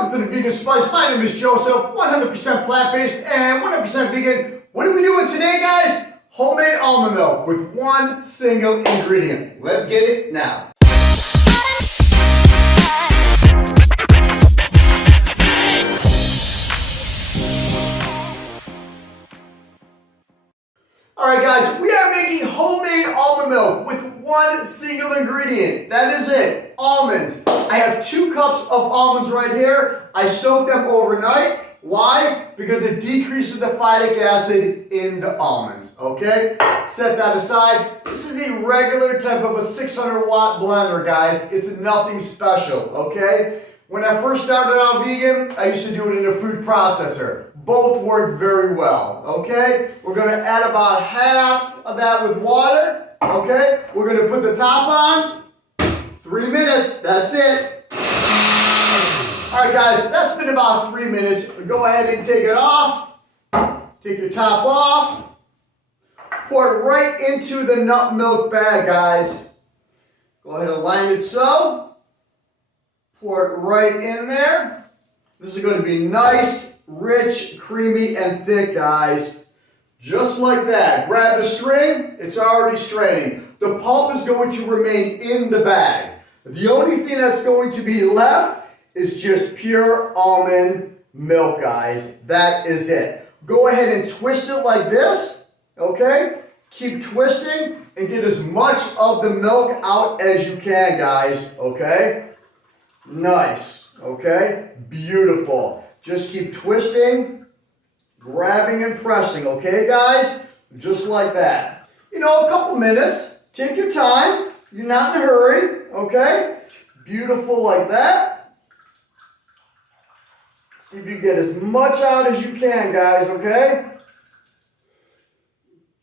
Welcome to the Vegan Spice. My name is Joseph, 100% plant-based and 100% vegan. What are we doing today, guys? Homemade almond milk with one single ingredient. Let's get it now. Alright guys, we are making homemade almond milk with one single ingredient. That is it, almonds. I have 2 cups of almonds right here. I soaked them overnight. Why? Because it decreases the phytic acid in the almonds, okay? Set that aside. This is a regular type of a 600 watt blender, guys. It's nothing special, okay? When I first started out vegan, I used to do it in a food processor. Both work very well, okay? We're gonna add about half of that with water, okay? We're gonna put the top on. 3 minutes, that's it. All right, guys, that's been about 3 minutes. Go ahead and take it off. Take your top off. Pour it right into the nut milk bag, guys. Go ahead and line it so. Pour it right in there. This is going to be nice, rich, creamy, and thick, guys. Just like that. Grab the string. It's already straining. The pulp is going to remain in the bag. The only thing that's going to be left is just pure almond milk, guys. That is it. Go ahead and twist it like this, okay? Keep twisting and get as much of the milk out as you can, guys, okay? Nice, okay? Beautiful. Just keep twisting, grabbing and pressing, okay, guys? Just like that. You know, a couple minutes. Take your time. You're not in a hurry, okay? Beautiful like that. See if you get as much out as you can, guys, okay?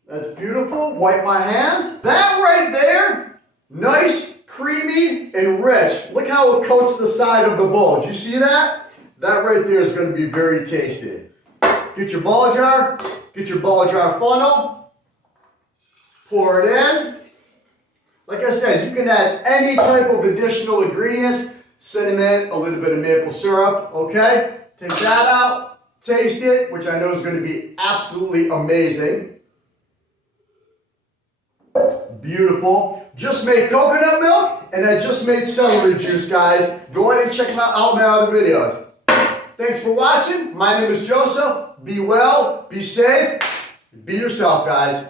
That's beautiful. Wipe my hands. That right there, nice, creamy, and rich. Look how it coats the side of the bowl. Did you see that? That right there is going to be very tasty. Get your ball jar. Get your ball jar funnel. Pour it in. Like I said, you can add any type of additional ingredients. Cinnamon, a little bit of maple syrup, okay? Take that out, taste it, which I know is going to be absolutely amazing. Beautiful. Just made coconut milk, and I just made celery juice, guys. Go ahead and check out my other videos. Thanks for watching. My name is Joseph. Be well, be safe, be yourself, guys.